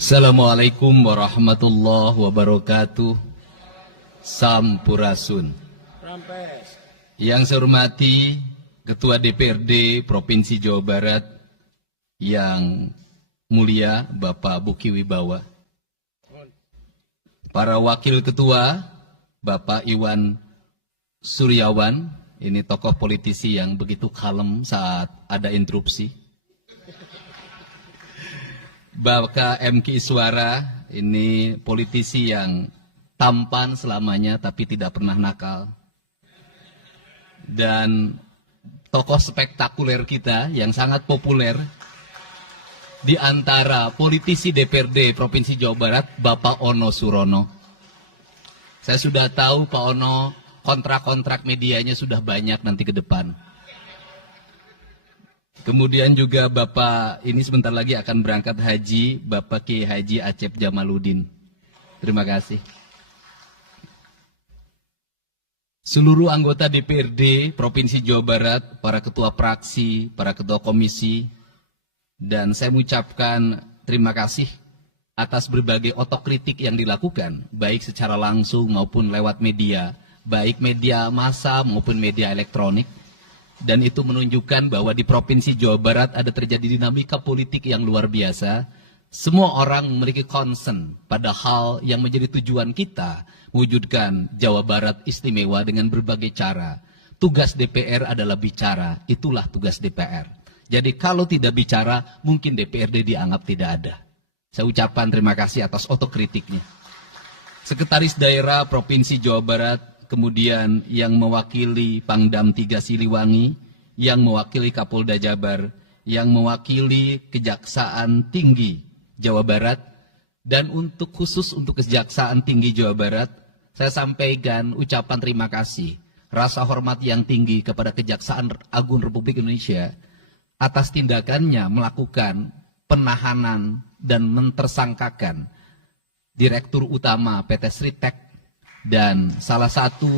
Assalamualaikum warahmatullahi wabarakatuh. Sampurasun. Yang saya hormati Ketua DPRD Provinsi Jawa Barat yang mulia Bapak Buki Wibawa, para wakil ketua Bapak Iwan Suryawan, ini tokoh politisi yang begitu kalem saat ada interupsi. Bapak MK Iswara, ini politisi yang tampan selamanya tapi tidak pernah nakal. Dan tokoh spektakuler kita yang sangat populer di antara politisi DPRD Provinsi Jawa Barat, Bapak Ono Surono. Saya sudah tahu Pak Ono kontrak-kontrak medianya sudah banyak nanti ke depan. Kemudian juga Bapak ini sebentar lagi akan berangkat haji, Bapak Kiai Haji Acep Jamaluddin. Terima kasih. Seluruh anggota DPRD Provinsi Jawa Barat, para ketua fraksi, para ketua komisi, dan saya mengucapkan terima kasih atas berbagai otokritik yang dilakukan, baik secara langsung maupun lewat media, baik media massa maupun media elektronik. Dan itu menunjukkan bahwa di Provinsi Jawa Barat ada terjadi dinamika politik yang luar biasa. Semua orang memiliki concern pada hal yang menjadi tujuan kita, mewujudkan Jawa Barat istimewa dengan berbagai cara. Tugas DPR adalah bicara, itulah tugas DPR. Jadi kalau tidak bicara, mungkin DPRD dianggap tidak ada. Saya ucapkan terima kasih atas otokritiknya. Sekretaris Daerah Provinsi Jawa Barat, kemudian yang mewakili Pangdam 3 Siliwangi, yang mewakili Kapolda Jabar, yang mewakili Kejaksaan Tinggi Jawa Barat, dan khusus untuk Kejaksaan Tinggi Jawa Barat, saya sampaikan ucapan terima kasih, rasa hormat yang tinggi kepada Kejaksaan Agung Republik Indonesia atas tindakannya melakukan penahanan dan mentersangkakan Direktur Utama PT Sritek dan salah satu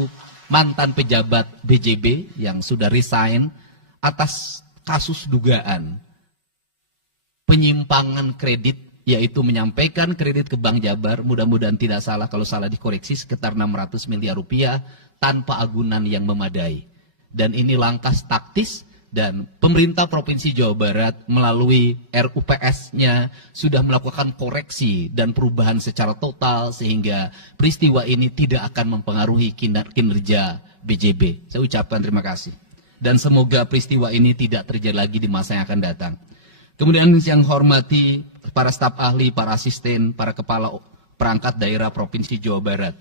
mantan pejabat BJB yang sudah resign atas kasus dugaan penyimpangan kredit, yaitu menyampaikan kredit ke Bank Jabar, mudah-mudahan tidak salah, kalau salah dikoreksi, sekitar 600 miliar rupiah tanpa agunan yang memadai. Dan ini langkah taktis, dan pemerintah Provinsi Jawa Barat melalui RUPS-nya sudah melakukan koreksi dan perubahan secara total sehingga peristiwa ini tidak akan mempengaruhi kinerja BJB. Saya ucapkan terima kasih. Dan semoga peristiwa ini tidak terjadi lagi di masa yang akan datang. Kemudian yang hormati para staf ahli, para asisten, para kepala perangkat daerah Provinsi Jawa Barat.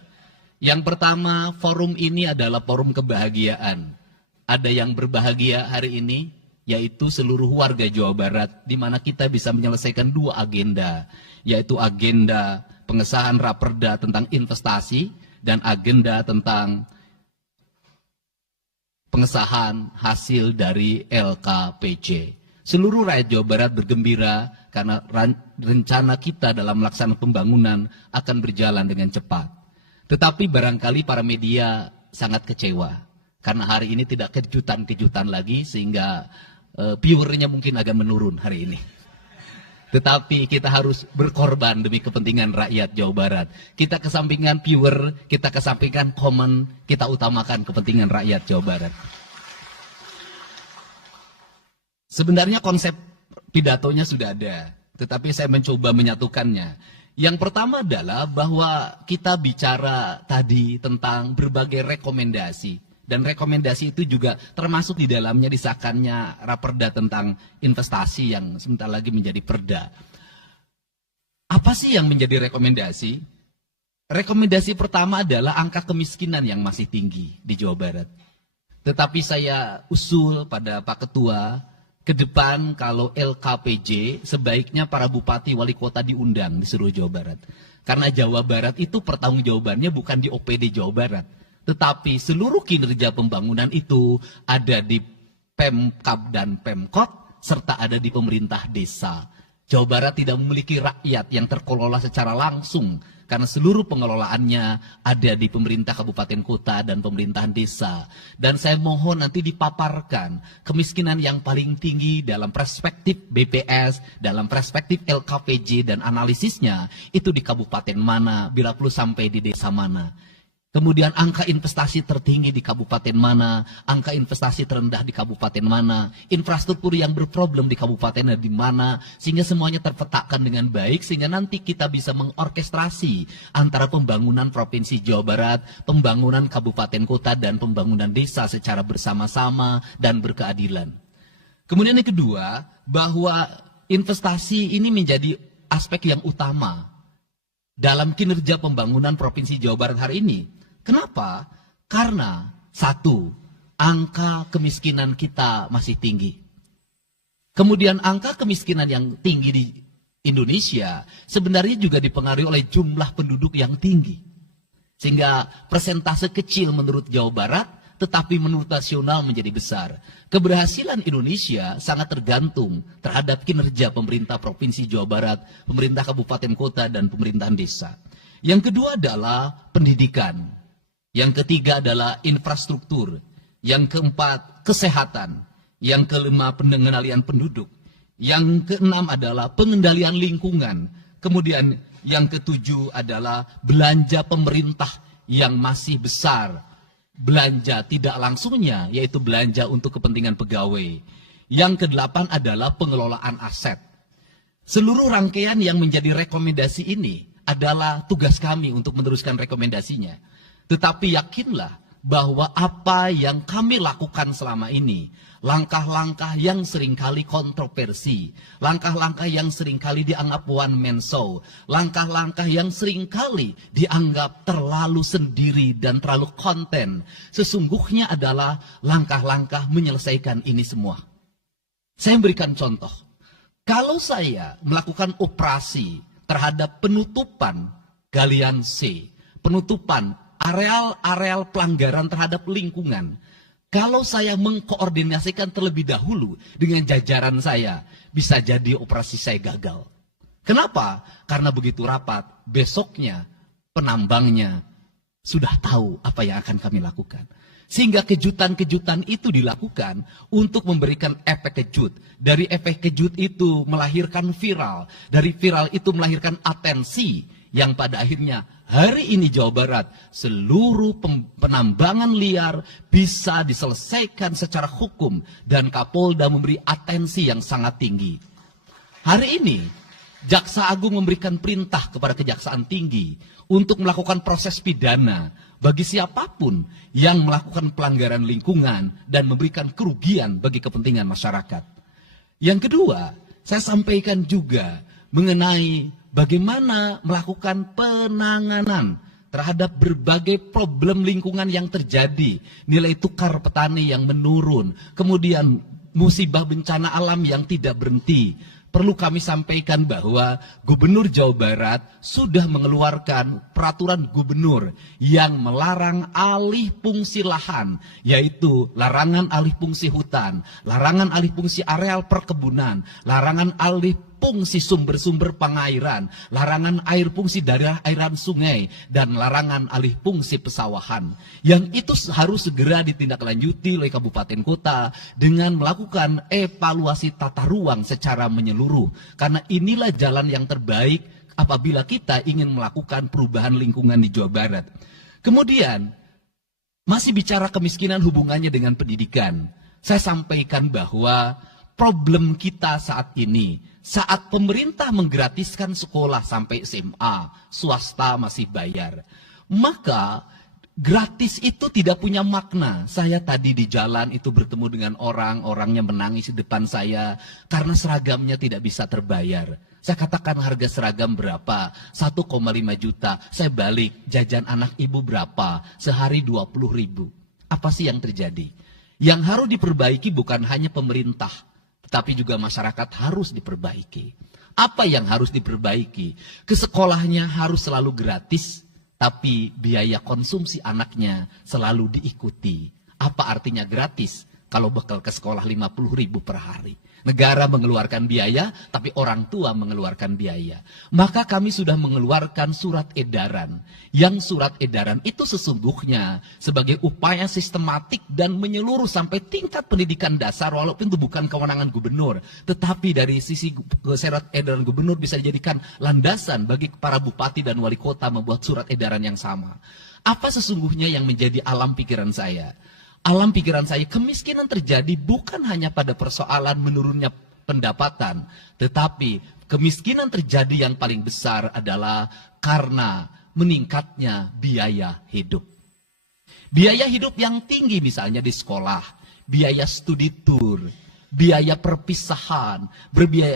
Yang pertama, forum ini adalah forum kebahagiaan. Ada yang berbahagia hari ini, yaitu seluruh warga Jawa Barat, di mana kita bisa menyelesaikan dua agenda, yaitu agenda pengesahan raperda tentang investasi dan agenda tentang pengesahan hasil dari LKPJ. Seluruh rakyat Jawa Barat bergembira karena rencana kita dalam melaksanakan pembangunan akan berjalan dengan cepat. Tetapi barangkali para media sangat kecewa. Karena hari ini tidak kejutan-kejutan lagi sehingga viewernya mungkin agak menurun hari ini. Tetapi kita harus berkorban demi kepentingan rakyat Jawa Barat. Kita kesampingkan viewer, kita kesampingkan komen, kita utamakan kepentingan rakyat Jawa Barat. Sebenarnya konsep pidatonya sudah ada, tetapi saya mencoba menyatukannya. Yang pertama adalah bahwa kita bicara tadi tentang berbagai rekomendasi. Dan rekomendasi itu juga termasuk di dalamnya disahkannya raperda tentang investasi yang sebentar lagi menjadi perda. Apa sih yang menjadi rekomendasi? Rekomendasi pertama adalah angka kemiskinan yang masih tinggi di Jawa Barat. Tetapi saya usul pada Pak Ketua, ke depan kalau LKPJ sebaiknya para bupati wali kota diundang di seluruh Jawa Barat. Karena Jawa Barat itu pertanggungjawabannya bukan di OPD Jawa Barat. Tetapi seluruh kinerja pembangunan itu ada di Pemkab dan Pemkot, serta ada di pemerintah desa. Jawa Barat tidak memiliki rakyat yang terkelola secara langsung karena seluruh pengelolaannya ada di pemerintah kabupaten kota dan pemerintahan desa. Dan saya mohon nanti dipaparkan kemiskinan yang paling tinggi dalam perspektif BPS, dalam perspektif LKPJ dan analisisnya itu di kabupaten mana, bila perlu sampai di desa mana. Kemudian angka investasi tertinggi di kabupaten mana, angka investasi terendah di kabupaten mana, infrastruktur yang berproblem di kabupaten di mana, sehingga semuanya terpetakan dengan baik, sehingga nanti kita bisa mengorkestrasi antara pembangunan Provinsi Jawa Barat, pembangunan kabupaten kota, dan pembangunan desa secara bersama-sama dan berkeadilan. Kemudian yang kedua, bahwa investasi ini menjadi aspek yang utama dalam kinerja pembangunan Provinsi Jawa Barat hari ini. Kenapa? Karena satu, angka kemiskinan kita masih tinggi. Kemudian angka kemiskinan yang tinggi di Indonesia sebenarnya juga dipengaruhi oleh jumlah penduduk yang tinggi. Sehingga persentase kecil menurut Jawa Barat, tetapi menurut nasional menjadi besar. Keberhasilan Indonesia sangat tergantung terhadap kinerja pemerintah Provinsi Jawa Barat, pemerintah kabupaten kota, dan pemerintahan desa. Yang kedua adalah pendidikan. Yang ketiga adalah infrastruktur. Yang keempat, kesehatan. Yang kelima, pengendalian penduduk. Yang keenam adalah pengendalian lingkungan. Kemudian yang ketujuh adalah belanja pemerintah yang masih besar. Belanja tidak langsungnya, yaitu belanja untuk kepentingan pegawai. Yang kedelapan adalah pengelolaan aset. Seluruh rangkaian yang menjadi rekomendasi ini adalah tugas kami untuk meneruskan rekomendasinya. Tetapi yakinlah bahwa apa yang kami lakukan selama ini, langkah-langkah yang seringkali kontroversi, langkah-langkah yang seringkali dianggap one man show, langkah-langkah yang seringkali dianggap terlalu sendiri dan terlalu konten, sesungguhnya adalah langkah-langkah menyelesaikan ini semua. Saya memberikan contoh. Kalau saya melakukan operasi terhadap penutupan galian C, penutupan areal-areal pelanggaran terhadap lingkungan, kalau saya mengkoordinasikan terlebih dahulu dengan jajaran saya, bisa jadi operasi saya gagal. Kenapa? Karena begitu rapat, besoknya penambangnya sudah tahu apa yang akan kami lakukan. Sehingga kejutan-kejutan itu dilakukan untuk memberikan efek kejut. Dari efek kejut itu melahirkan viral. Dari viral itu melahirkan atensi. Yang pada akhirnya hari ini Jawa Barat seluruh penambangan liar bisa diselesaikan secara hukum dan Kapolda memberi atensi yang sangat tinggi. Hari ini Jaksa Agung memberikan perintah kepada Kejaksaan Tinggi untuk melakukan proses pidana bagi siapapun yang melakukan pelanggaran lingkungan dan memberikan kerugian bagi kepentingan masyarakat. Yang kedua, saya sampaikan juga mengenai bagaimana melakukan penanganan terhadap berbagai problem lingkungan yang terjadi. Nilai tukar petani yang menurun. Kemudian musibah bencana alam yang tidak berhenti. Perlu kami sampaikan bahwa Gubernur Jawa Barat sudah mengeluarkan peraturan gubernur yang melarang alih fungsi lahan, yaitu larangan alih fungsi hutan, larangan alih fungsi areal perkebunan, larangan alih fungsi sumber-sumber pengairan, larangan air fungsi daerah airan sungai, dan larangan alih fungsi pesawahan. Yang itu harus segera ditindaklanjuti oleh kabupaten kota dengan melakukan evaluasi tata ruang secara menyeluruh. Karena inilah jalan yang terbaik apabila kita ingin melakukan perubahan lingkungan di Jawa Barat. Kemudian, masih bicara kemiskinan hubungannya dengan pendidikan. Saya sampaikan bahwa problem kita saat ini, saat pemerintah menggratiskan sekolah sampai SMA, swasta masih bayar, maka gratis itu tidak punya makna. Saya tadi di jalan itu bertemu dengan orangnya menangis di depan saya karena seragamnya tidak bisa terbayar. Saya katakan harga seragam berapa? 1,5 juta. Saya balik, jajan anak ibu berapa? Sehari 20.000. Apa sih yang terjadi? Yang harus diperbaiki bukan hanya pemerintah, tapi juga masyarakat harus diperbaiki. Apa yang harus diperbaiki? Ke sekolahnya harus selalu gratis, tapi biaya konsumsi anaknya selalu diikuti. Apa artinya gratis? kalau bekal ke sekolah 50.000 per hari. Negara mengeluarkan biaya, tapi orang tua mengeluarkan biaya. Maka kami sudah mengeluarkan surat edaran. Yang surat edaran itu sesungguhnya sebagai upaya sistematik dan menyeluruh sampai tingkat pendidikan dasar, walaupun itu bukan kewenangan gubernur. Tetapi dari sisi surat edaran gubernur bisa dijadikan landasan bagi para bupati dan wali kota membuat surat edaran yang sama. Apa sesungguhnya yang menjadi alam pikiran saya? Alam pikiran saya, kemiskinan terjadi bukan hanya pada persoalan menurunnya pendapatan, tetapi kemiskinan terjadi yang paling besar adalah karena meningkatnya biaya hidup. Biaya hidup yang tinggi misalnya di sekolah, biaya studi tour, biaya perpisahan,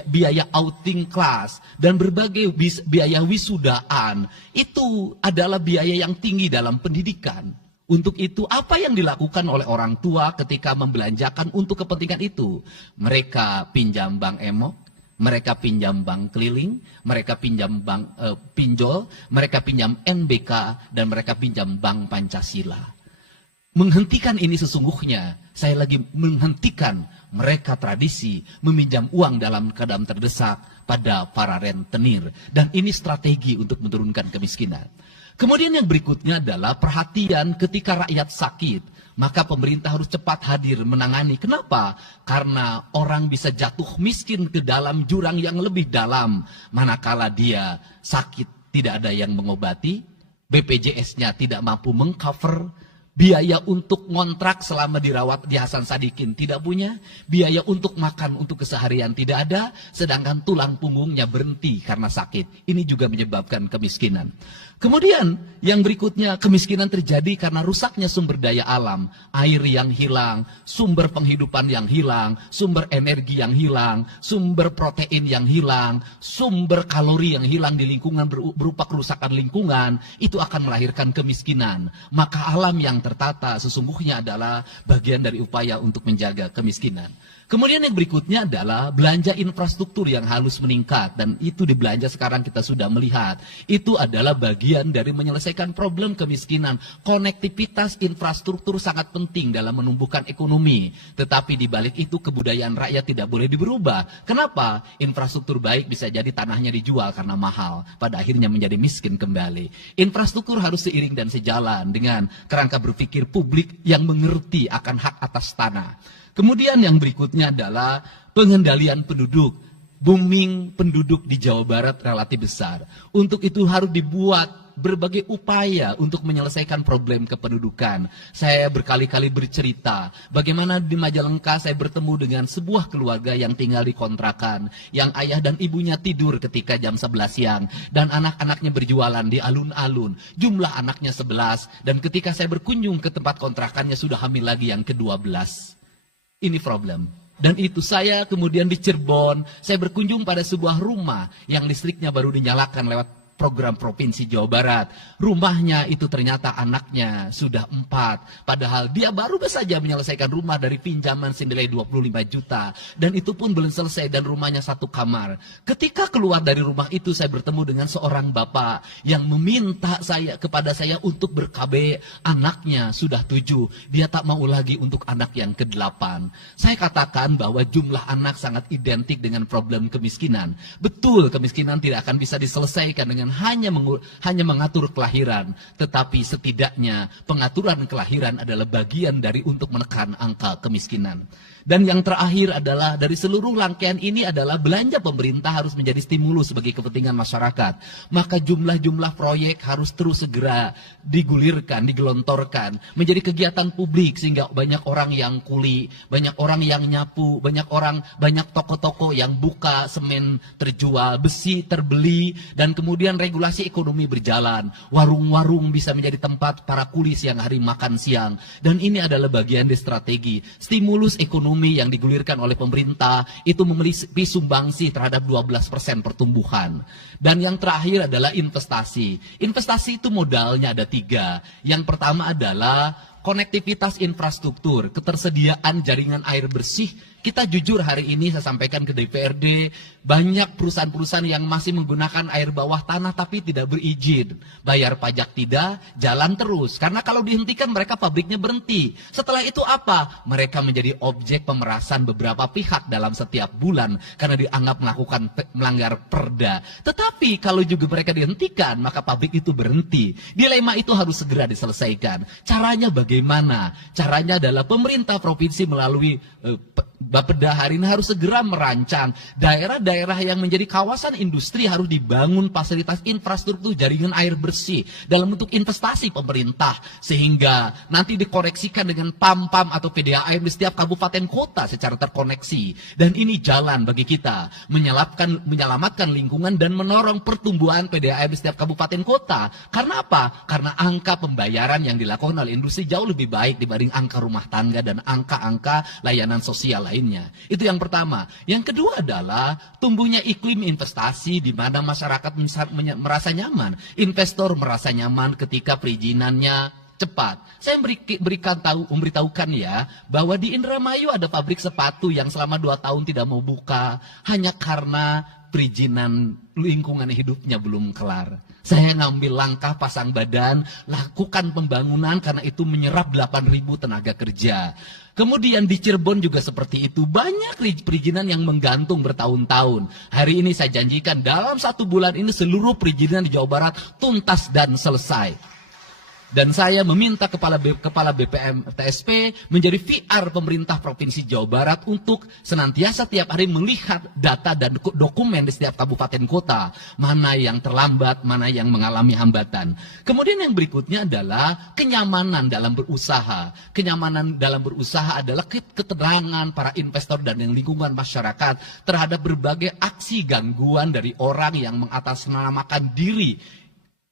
biaya outing kelas, dan berbagai biaya wisudaan, itu adalah biaya yang tinggi dalam pendidikan. Untuk itu, apa yang dilakukan oleh orang tua ketika membelanjakan untuk kepentingan itu? Mereka pinjam bank emok, mereka pinjam bank keliling, mereka pinjam bank pinjol, mereka pinjam NBK, dan mereka pinjam bank Pancasila. Menghentikan ini sesungguhnya, saya lagi menghentikan mereka tradisi meminjam uang dalam keadaan terdesak pada para rentenir. Dan ini strategi untuk menurunkan kemiskinan. Kemudian yang berikutnya adalah perhatian ketika rakyat sakit. Maka pemerintah harus cepat hadir menangani. Kenapa? Karena orang bisa jatuh miskin ke dalam jurang yang lebih dalam. Manakala dia sakit tidak ada yang mengobati, BPJS-nya tidak mampu mengcover, biaya untuk ngontrak selama dirawat di Hasan Sadikin tidak punya, biaya untuk makan untuk keseharian tidak ada, sedangkan tulang punggungnya berhenti karena sakit. Ini juga menyebabkan kemiskinan. Kemudian yang berikutnya, kemiskinan terjadi karena rusaknya sumber daya alam, air yang hilang, sumber penghidupan yang hilang, sumber energi yang hilang, sumber protein yang hilang, sumber kalori yang hilang di lingkungan berupa kerusakan lingkungan, itu akan melahirkan kemiskinan. Maka alam yang tertata sesungguhnya adalah bagian dari upaya untuk menjaga kemiskinan. Kemudian yang berikutnya adalah belanja infrastruktur yang harus meningkat, dan itu di belanja sekarang kita sudah melihat. Itu adalah bagian dari menyelesaikan problem kemiskinan. Konektivitas infrastruktur sangat penting dalam menumbuhkan ekonomi, tetapi di balik itu kebudayaan rakyat tidak boleh diberubah. Kenapa? Infrastruktur baik bisa jadi tanahnya dijual karena mahal, pada akhirnya menjadi miskin kembali. Infrastruktur harus seiring dan sejalan dengan kerangka berpikir publik yang mengerti akan hak atas tanah. Kemudian yang berikutnya adalah pengendalian penduduk. Booming penduduk di Jawa Barat relatif besar. Untuk itu harus dibuat berbagai upaya untuk menyelesaikan problem kependudukan. Saya berkali-kali bercerita bagaimana di Majalengka saya bertemu dengan sebuah keluarga yang tinggal di kontrakan, yang ayah dan ibunya tidur ketika jam 11 siang, dan anak-anaknya berjualan di alun-alun. Jumlah anaknya 11, dan ketika saya berkunjung ke tempat kontrakannya sudah hamil lagi yang ke-12. Ini problem. Dan itu saya kemudian di Cirebon, saya berkunjung pada sebuah rumah yang listriknya baru dinyalakan lewat program Provinsi Jawa Barat. Rumahnya itu ternyata anaknya sudah 4. Padahal dia baru saja menyelesaikan rumah dari pinjaman senilai 25 juta. Dan itu pun belum selesai dan rumahnya 1 kamar. Ketika keluar dari rumah itu saya bertemu dengan seorang bapak yang meminta kepada saya untuk ber-KB. Anaknya sudah 7. Dia tak mau lagi untuk anak yang ke-8. Saya katakan bahwa jumlah anak sangat identik dengan problem kemiskinan. Betul, kemiskinan tidak akan bisa diselesaikan dengan hanya mengatur kelahiran, tetapi setidaknya pengaturan kelahiran adalah bagian dari untuk menekan angka kemiskinan. Dan yang terakhir adalah dari seluruh rangkaian ini adalah belanja pemerintah harus menjadi stimulus bagi kepentingan masyarakat. Maka jumlah-jumlah proyek harus terus segera digulirkan, digelontorkan menjadi kegiatan publik sehingga banyak orang yang kuli, banyak orang yang nyapu, banyak toko-toko yang buka, semen terjual, besi terbeli, dan kemudian regulasi ekonomi berjalan. Warung-warung bisa menjadi tempat para kuli siang hari makan siang. Dan ini adalah bagian dari strategi stimulus ekonomi yang digulirkan oleh pemerintah, itu memiliki sumbangsi terhadap 12% pertumbuhan. Dan yang terakhir adalah investasi. Investasi itu modalnya ada 3. Yang pertama adalah konektivitas infrastruktur, ketersediaan jaringan air bersih, Kita jujur hari ini saya sampaikan ke DPRD, banyak perusahaan-perusahaan yang masih menggunakan air bawah tanah tapi tidak berizin. Bayar pajak tidak, jalan terus. Karena kalau dihentikan mereka pabriknya berhenti. Setelah itu apa? Mereka menjadi objek pemerasan beberapa pihak dalam setiap bulan karena dianggap melanggar perda. Tetapi kalau juga mereka dihentikan, maka pabrik itu berhenti. Dilema itu harus segera diselesaikan. Caranya bagaimana? Caranya adalah pemerintah provinsi melalui Bapeda hari ini harus segera merancang daerah-daerah yang menjadi kawasan industri harus dibangun fasilitas infrastruktur jaringan air bersih dalam bentuk investasi pemerintah sehingga nanti dikoreksikan dengan PAM-PAM atau PDAM di setiap kabupaten kota secara terkoneksi. Dan ini jalan bagi kita menyelamatkan lingkungan dan menorong pertumbuhan PDAM di setiap kabupaten kota. Karena apa? Karena angka pembayaran yang dilakukan oleh industri jauh lebih baik dibanding angka rumah tangga dan angka-angka layanan sosial lainnya. Itu yang pertama. Yang kedua adalah tumbuhnya iklim investasi di mana masyarakat merasa nyaman. Investor merasa nyaman ketika perizinannya cepat. Saya memberitahukan ya bahwa di Indramayu ada pabrik sepatu yang selama 2 tahun tidak mau buka hanya karena perizinan lingkungan hidupnya belum kelar. Saya ngambil langkah pasang badan, lakukan pembangunan karena itu menyerap 8.000 tenaga kerja. Kemudian di Cirebon juga seperti itu. Banyak perizinan yang menggantung bertahun-tahun. Hari ini saya janjikan dalam 1 bulan ini seluruh perizinan di Jawa Barat tuntas dan selesai. Dan saya meminta kepala BPM TSP menjadi VR pemerintah Provinsi Jawa Barat untuk senantiasa tiap hari melihat data dan dokumen di setiap kabupaten kota. Mana yang terlambat, mana yang mengalami hambatan. Kemudian yang berikutnya adalah kenyamanan dalam berusaha. Kenyamanan dalam berusaha adalah keterangan para investor dan lingkungan masyarakat terhadap berbagai aksi gangguan dari orang yang mengatasnamakan diri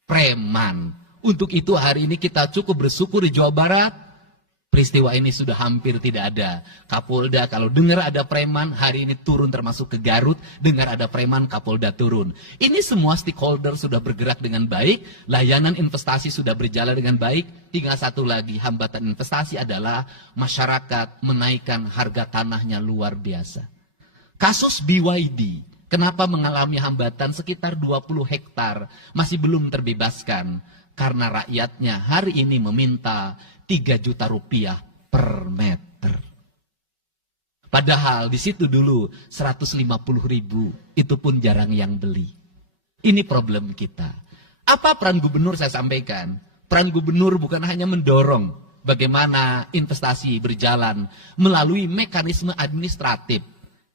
preman. Untuk itu hari ini kita cukup bersyukur di Jawa Barat, peristiwa ini sudah hampir tidak ada. Kapolda kalau dengar ada preman, hari ini turun termasuk ke Garut, dengar ada preman, Kapolda turun. Ini semua stakeholder sudah bergerak dengan baik, layanan investasi sudah berjalan dengan baik, tinggal satu lagi hambatan investasi adalah masyarakat menaikkan harga tanahnya luar biasa. Kasus BYD, kenapa mengalami hambatan sekitar 20 hektar, masih belum terbebaskan? Karena rakyatnya hari ini meminta 3 juta rupiah per meter. Padahal di situ dulu 150.000, itu pun jarang yang beli. Ini problem kita. Apa peran gubernur saya sampaikan? Peran gubernur bukan hanya mendorong bagaimana investasi berjalan melalui mekanisme administratif.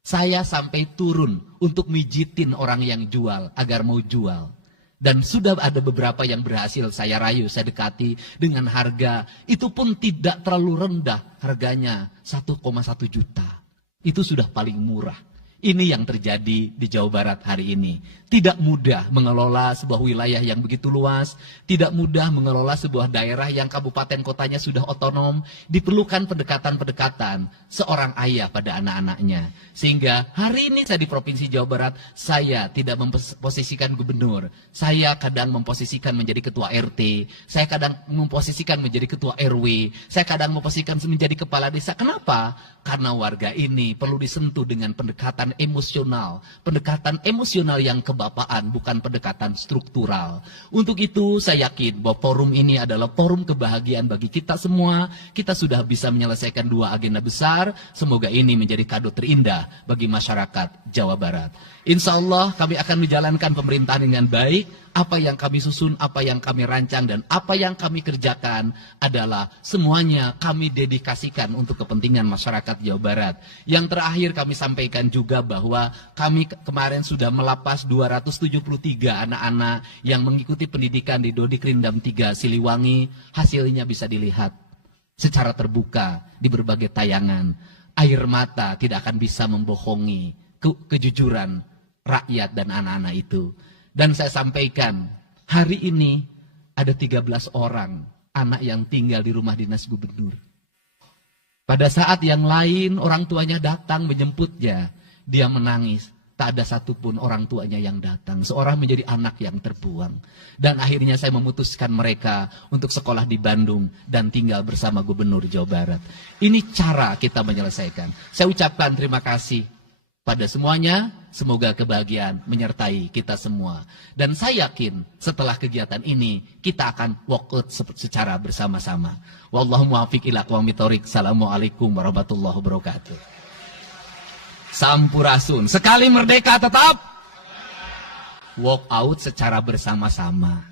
Saya sampai turun untuk mijitin orang yang jual agar mau jual. Dan sudah ada beberapa yang berhasil saya rayu, saya dekati dengan harga. Itu pun tidak terlalu rendah, harganya 1,1 juta. Itu sudah paling murah. Ini yang terjadi di Jawa Barat hari ini. Tidak mudah mengelola sebuah wilayah yang begitu luas. Tidak mudah mengelola sebuah daerah yang kabupaten kotanya sudah otonom. Diperlukan pendekatan-pendekatan seorang ayah pada anak-anaknya. Sehingga hari ini saya di Provinsi Jawa Barat, saya tidak memposisikan gubernur. Saya kadang memposisikan menjadi ketua RT. Saya kadang memposisikan menjadi ketua RW. Saya kadang memposisikan menjadi kepala desa. Kenapa? Karena warga ini perlu disentuh dengan pendekatan emosional yang kebapaan, bukan pendekatan struktural. Untuk itu saya yakin bahwa forum ini adalah forum kebahagiaan bagi kita semua. Kita sudah bisa menyelesaikan 2 agenda besar. Semoga ini menjadi kado terindah bagi masyarakat Jawa Barat. Insya Allah kami akan menjalankan pemerintahan dengan baik. Apa yang kami susun, apa yang kami rancang, dan apa yang kami kerjakan adalah semuanya kami dedikasikan untuk kepentingan masyarakat Jawa Barat. Yang terakhir kami sampaikan juga bahwa kami kemarin sudah melapas 273 anak-anak yang mengikuti pendidikan di Dodikrindam 3 Siliwangi. Hasilnya bisa dilihat secara terbuka di berbagai tayangan. Air mata tidak akan bisa membohongi kejujuran rakyat dan anak-anak itu. Dan saya sampaikan, hari ini ada 13 orang anak yang tinggal di rumah dinas gubernur. Pada saat yang lain orang tuanya datang menjemputnya, dia menangis. tak ada satupun orang tuanya yang datang. Seorang menjadi anak yang terbuang. Dan akhirnya saya memutuskan mereka untuk sekolah di Bandung dan tinggal bersama Gubernur Jawa Barat. Ini cara kita menyelesaikan. Saya ucapkan terima kasih pada semuanya. Semoga kebahagiaan menyertai kita semua. Dan saya yakin setelah kegiatan ini kita akan walk out secara bersama-sama. Wallahu muwaffiq ila aqwamit thoriq. Assalamualaikum warahmatullahi wabarakatuh. Sampurasun. Sekali merdeka tetap walk out secara bersama-sama.